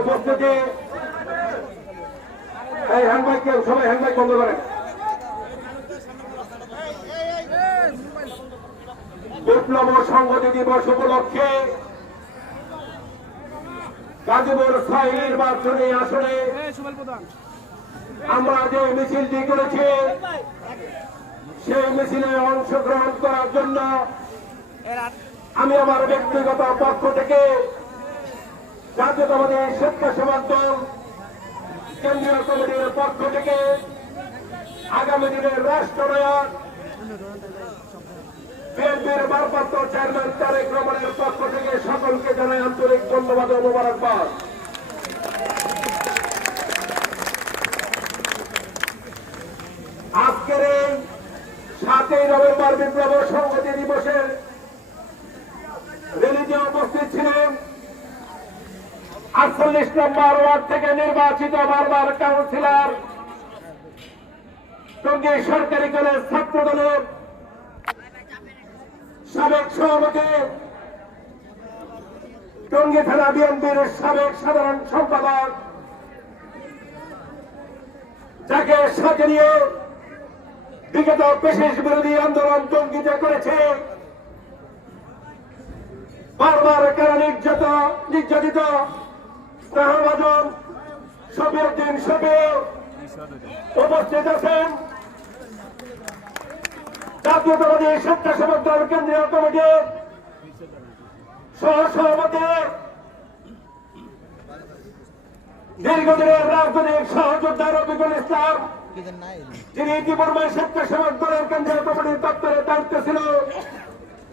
উপস্থিতি এই হ্যান্ডমাইক সবাই হ্যান্ডমাইক বন্ধ করেন। বিপ্লব সংহতি দিবস উপলক্ষে গাজীপুর ৬ নির্বাচনী আসনে আমরা যে মিছিলটি করেছি সেই মিছিলে অংশগ্রহণ করার জন্য আমি আমার ব্যক্তিগত পক্ষ থেকে জাতীয়তাবাদী স্বেচ্ছাসেবক দল কেন্দ্রীয় কমিটির পক্ষ থেকে আগামী দিনের রাষ্ট্রনায়ক বিএনপির ভারপ্রাপ্ত চেয়ারম্যান তারেক রহমানের পক্ষ থেকে সকলকে জানাই আন্তরিক ধন্যবাদ ও মোবারকবাদ। আজকের এই ৭ই নভেম্বর বিপ্লব সংহতি দিবসের র্যালিতে উপস্থিত ছিলেন ৪৮ নম্বর ওয়ার্ড থেকে নির্বাচিত বারবার কাউন্সিলর টঙ্গী সরকারি কলেজ ছাত্র দলের সাবেক সভাপতি, টঙ্গী থানা বিএনপির সাবেক সাধারণ সম্পাদক, যাকে সাথে নিয়ে বিগত বিশেষ বিরোধী আন্দোলন টঙ্গীতে করেছে, বারবার কারা নির্যাতিত স্নেহভাজন শফিউদ্দিন শফি উপস্থিত আছেন। জাতীয়তাবাদী স্বেচ্ছাসেবক দল কেন্দ্রীয় কমিটির সহসভাপতি, দীর্ঘদিনের রাজনৈতিক সহযোদ্ধা রফিকুল ইসলাম, যিনি ইতিপূর্বে স্বেচ্ছাসেবক দলের কেন্দ্রীয় কমিটির দপ্তরে দায়িত্ব ছিল,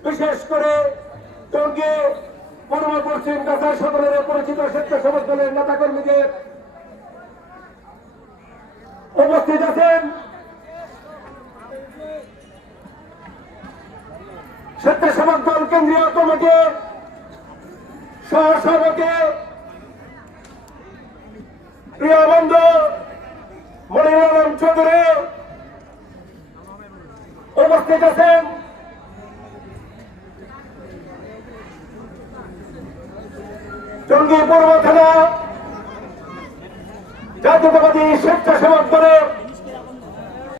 বিশেষ করে টঙ্গী পূর্ব পশ্চিম কাছাড় সদরের পরিচিত স্বেচ্ছাসেবক দলের নেতাকর্মীদের উপস্থিত আছেন। স্বেচ্ছাসেবক দল কেন্দ্রীয় কমিটির সহসভাপতি প্রিয় বন্ধু মনিরুল আলম চৌধুরী উপস্থিত আছেন। টঙ্গী পূর্ব থানা জাতীয়তাবাদী